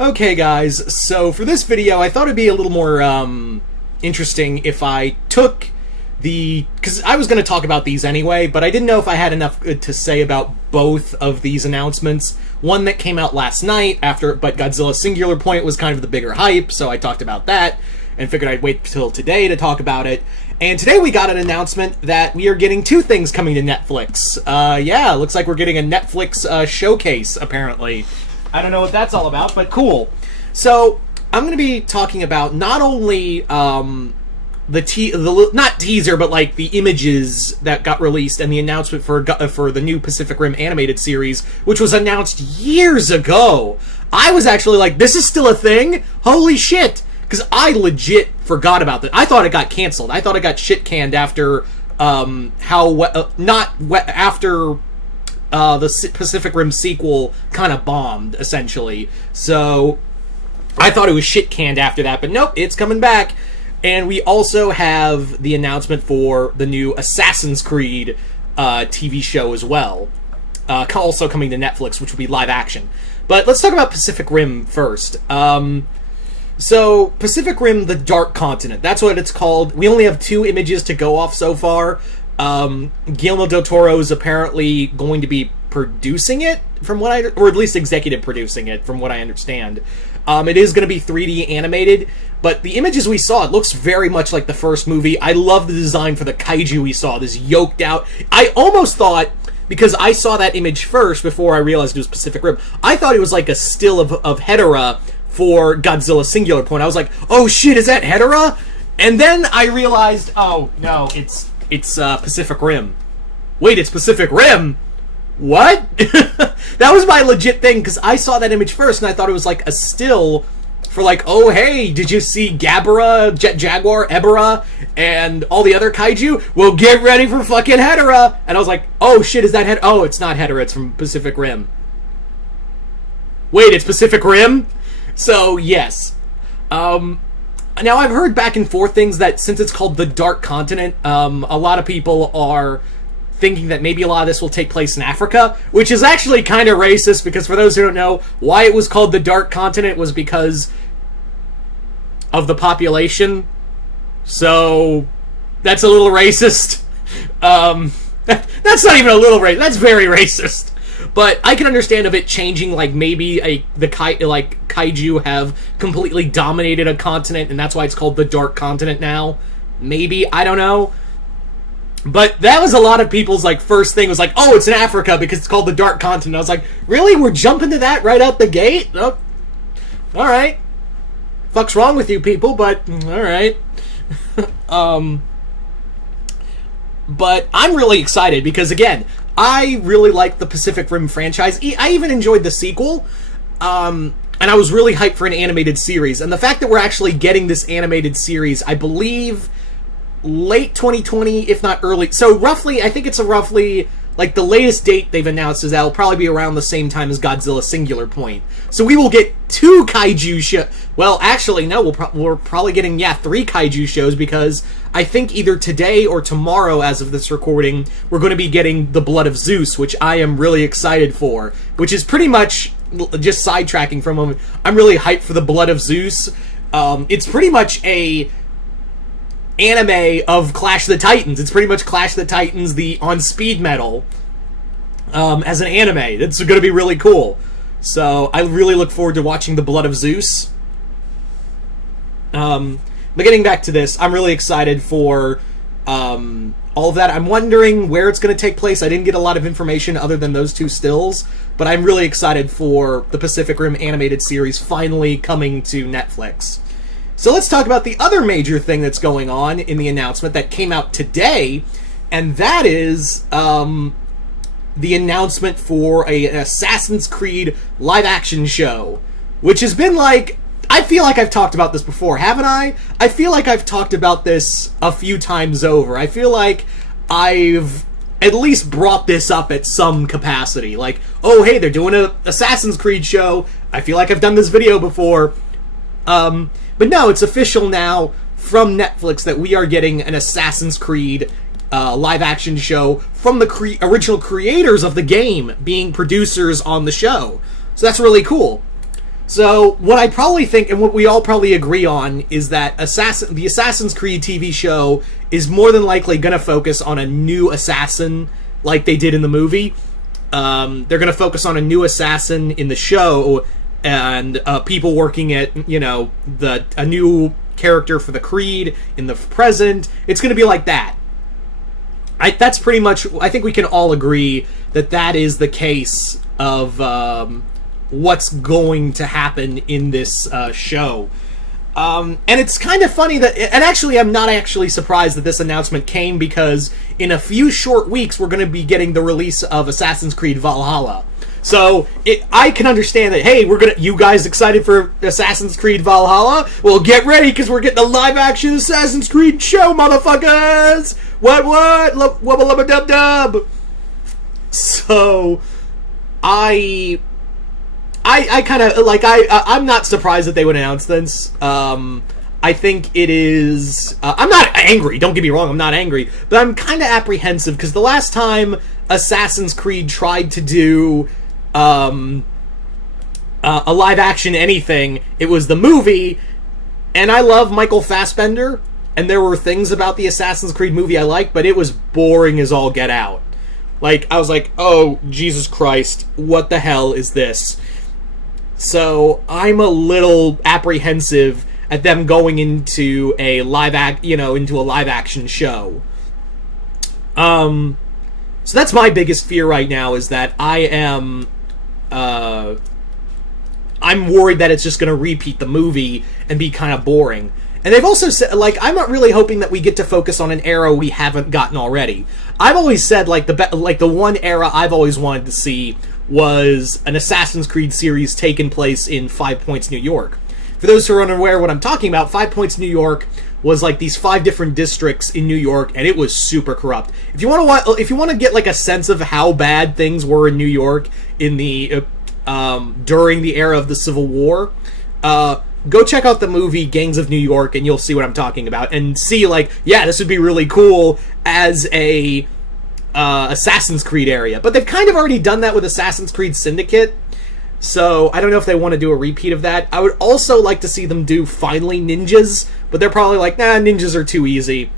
Okay guys, so for this video I thought it'd be a little more interesting if I took because I was going to talk about these anyway, but I didn't know if I had enough to say about both of these announcements. One that came out last night, but Godzilla Singular Point was kind of the bigger hype, so I talked about that, and figured I'd wait till today to talk about it. And today we got an announcement that we are getting two things coming to Netflix. Yeah, looks like we're getting a Netflix showcase, apparently. I don't know what that's all about, but cool. So, I'm going to be talking about not only not teaser, but like the images that got released and the announcement for the new Pacific Rim animated series, which was announced years ago. I was actually like, this is still a thing? Holy shit! Because I legit forgot about that. I thought it got canceled. I thought it got shit canned after after the Pacific Rim sequel kind of bombed, essentially. So I thought it was shit canned after that, but nope, it's coming back. And we also have the announcement for the new Assassin's Creed TV show as well. Also coming to Netflix, which will be live action. But let's talk about Pacific Rim first. So, Pacific Rim: The Dark Continent. That's what it's called. We only have 2 images to go off so far. Guillermo del Toro is apparently going to be producing it, or at least executive producing it, from what I understand. It is going to be 3D animated, but the images we saw, it looks very much like the first movie. I love the design for the kaiju we saw, this yoked out. I almost thought, because I saw that image first before I realized it was Pacific Rim, I thought it was like a still of Hedorah for Godzilla Singular Point. I was like, oh shit, is that Hedorah? And then I realized, oh no, it's Pacific Rim. Wait, it's Pacific Rim? What? That was my legit thing, because I saw that image first and I thought it was like a still for like, oh hey, did you see Gabara, Jet Jaguar, Ebera, and all the other kaiju? Well, get ready for fucking Hedorah! And I was like, oh shit, is that Oh, it's not Hedorah, it's from Pacific Rim. Wait, it's Pacific Rim? So, yes. Now, I've heard back and forth things that since it's called the Dark Continent, a lot of people are thinking that maybe a lot of this will take place in Africa, which is actually kind of racist, because for those who don't know, why it was called the Dark Continent was because of the population. So, that's a little racist. That's not even a little racist, that's very racist. But I can understand of it changing, like maybe kaiju have completely dominated a continent, and that's why it's called the Dark Continent now. Maybe, I don't know. But that was a lot of people's like first thing was like, oh, it's in Africa because it's called the Dark Continent. I was like, really? We're jumping to that right out the gate? Oh, all right. Fuck's wrong with you people? But all right. But I'm really excited because again, I really like the Pacific Rim franchise. I even enjoyed the sequel. And I was really hyped for an animated series. And the fact that we're actually getting this animated series, I believe late 2020, if not early. So roughly, I think it's like the latest date they've announced is that'll probably be around the same time as Godzilla Singular Point. So we will get 2 kaiju shows. Well, actually, no, we're probably getting, 3 kaiju shows, because I think either today or tomorrow, as of this recording, we're going to be getting The Blood of Zeus, which I am really excited for, which is pretty much, just sidetracking for a moment, I'm really hyped for The Blood of Zeus. It's pretty much a anime of Clash of the Titans. It's pretty much Clash of the Titans on speed metal as an anime. It's going to be really cool. So I really look forward to watching The Blood of Zeus. But getting back to this, I'm really excited for all of that. I'm wondering where it's going to take place. I didn't get a lot of information other than those 2 stills, but I'm really excited for the Pacific Rim animated series finally coming to Netflix. So let's talk about the other major thing that's going on in the announcement that came out today, and that is the announcement for an Assassin's Creed live-action show, which has been like, I feel like I've talked about this before, haven't I? I feel like I've talked about this a few times over. I feel like I've at least brought this up at some capacity. Like, oh, hey, they're doing an Assassin's Creed show. I feel like I've done this video before. But no, it's official now from Netflix that we are getting an Assassin's Creed live-action show from the original creators of the game being producers on the show. So that's really cool. So, what I probably think, and what we all probably agree on, is that the Assassin's Creed TV show is more than likely going to focus on a new assassin, like they did in the movie. They're going to focus on a new assassin in the show, and people working at, a new character for the Creed in the present. It's going to be like that. That's pretty much, I think we can all agree that is the case of what's going to happen in this show. And it's kind of funny that, and actually I'm not actually surprised that this announcement came, because in a few short weeks we're going to be getting the release of Assassin's Creed Valhalla. So I can understand that, hey, you guys excited for Assassin's Creed Valhalla? Well, get ready, because we're getting a live-action Assassin's Creed show, motherfuckers! What? Wubba lubba dub dub! So, I kind of, like, I'm not surprised that they would announce this. I think it is... I'm not angry, don't get me wrong, I'm not angry, but I'm kind of apprehensive, because the last time Assassin's Creed tried to do a live-action anything, it was the movie, and I love Michael Fassbender, and there were things about the Assassin's Creed movie I liked, but it was boring as all get out. Like, I was like, oh, Jesus Christ, what the hell is this? So, I'm a little apprehensive at them going into a live-action show. So that's my biggest fear right now, is that I'm worried that it's just going to repeat the movie and be kind of boring. And they've also said, like, I'm not really hoping that we get to focus on an era we haven't gotten already. I've always said, like, the one era I've always wanted to see was an Assassin's Creed series taking place in 5 Points, New York. For those who are unaware of what I'm talking about, 5 Points, New York was like these 5 different districts in New York, and it was super corrupt. If you want to get like a sense of how bad things were in New York in the during the era of the Civil War, go check out the movie Gangs of New York, and you'll see what I'm talking about, and see, like, yeah, this would be really cool as a Assassin's Creed area. But they've kind of already done that with Assassin's Creed Syndicate, so I don't know if they want to do a repeat of that. I would also like to see them do Finally Ninjas, but they're probably like, nah, ninjas are too easy.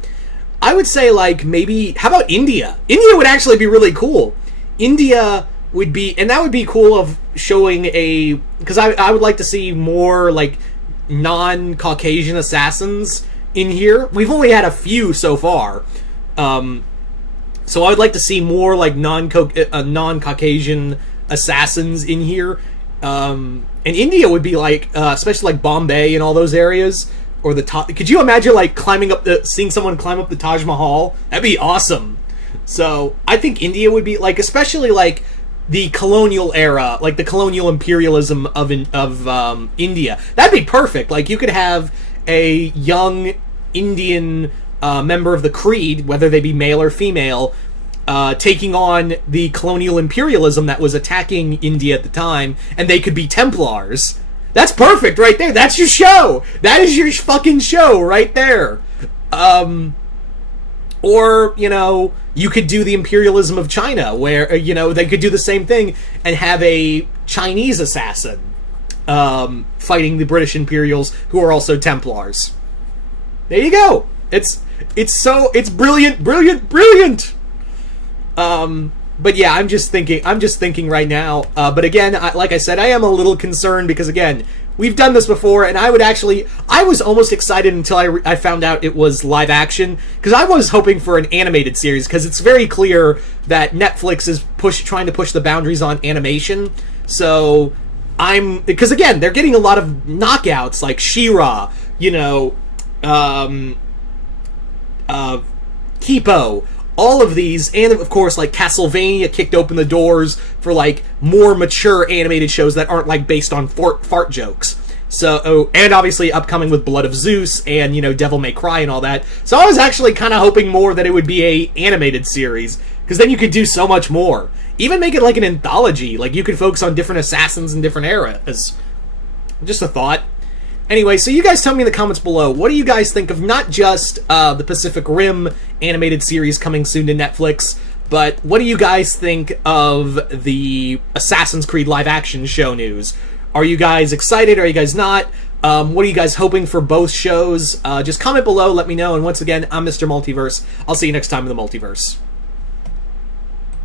I would say, like, maybe, how about India? India would actually be really cool. India would be, and that would be cool of showing because I would like to see more, like, non-Caucasian assassins in here. We've only had a few so far. So I would like to see more, like, non-Caucasian assassins in here. And India would be, like, especially, like, Bombay and all those areas. Or could you imagine, like, seeing someone climb up the Taj Mahal? That'd be awesome. So I think India would be, like, especially, like, the colonial era, like the colonial imperialism of India. That'd be perfect. Like, you could have a young Indian member of the Creed, whether they be male or female, taking on the colonial imperialism that was attacking India at the time, and they could be Templars. That's perfect right there. That's your show. That is your fucking show right there. Or, you could do the imperialism of China, where, they could do the same thing and have a Chinese assassin fighting the British Imperials, who are also Templars. There you go. It's brilliant, brilliant, brilliant. But yeah, I'm just thinking right now. But again, like I said, I am a little concerned because, again, we've done this before, and I was almost excited until I found out it was live action, because I was hoping for an animated series, because it's very clear that Netflix is trying to push the boundaries on animation. So because again, they're getting a lot of knockouts like She-Ra, Kipo. All of these, and of course, like, Castlevania kicked open the doors for, like, more mature animated shows that aren't, like, based on fart jokes. So, and obviously upcoming with Blood of Zeus and, Devil May Cry and all that. So I was actually kind of hoping more that it would be a animated series, because then you could do so much more. Even make it like an anthology, like, you could focus on different assassins in different eras. Just a thought. Anyway, so you guys tell me in the comments below, what do you guys think of not just the Pacific Rim animated series coming soon to Netflix, but what do you guys think of the Assassin's Creed live-action show news? Are you guys excited? Are you guys not? What are you guys hoping for both shows? Just comment below, let me know. And once again, I'm Mr. Multiverse. I'll see you next time in the Multiverse.